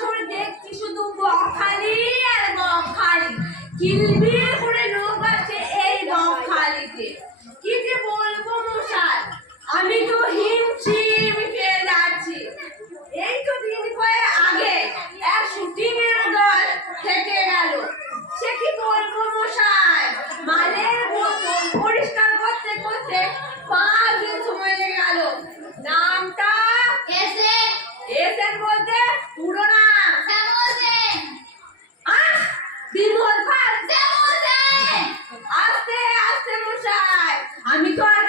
বছর দেখছি শুধু বকখালি আর বকখালি। কিলবিল করে লোক আছে এই বকখালিতে। কি যে বলব মশাই? আমি তো আমি তো আর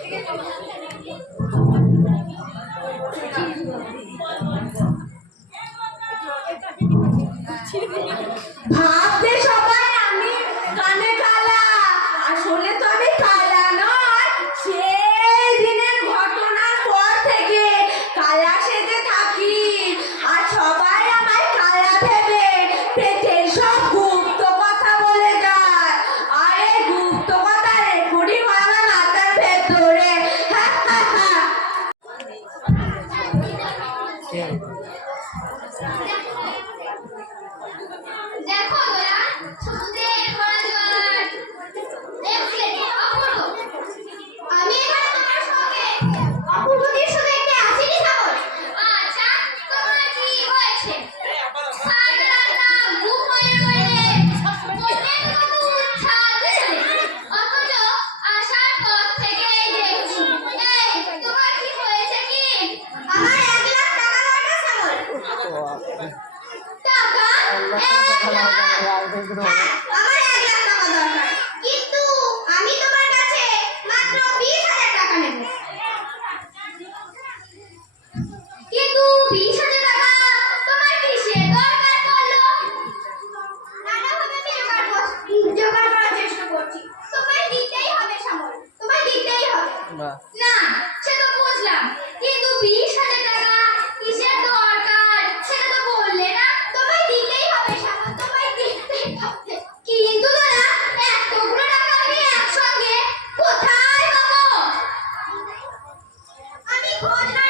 이게 좀 Allah'a da kalanlar yardımcın olun. hold on.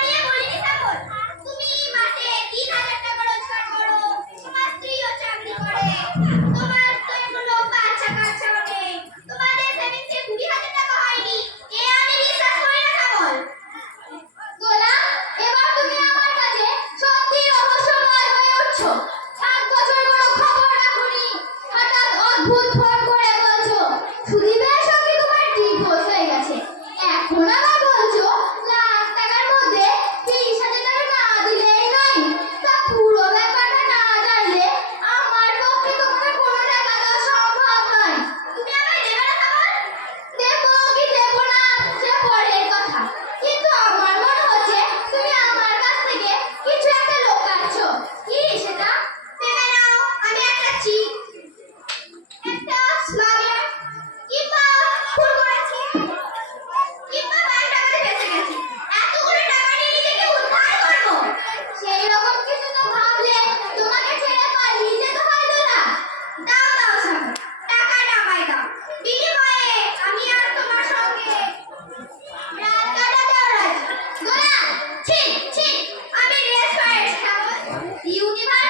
universo.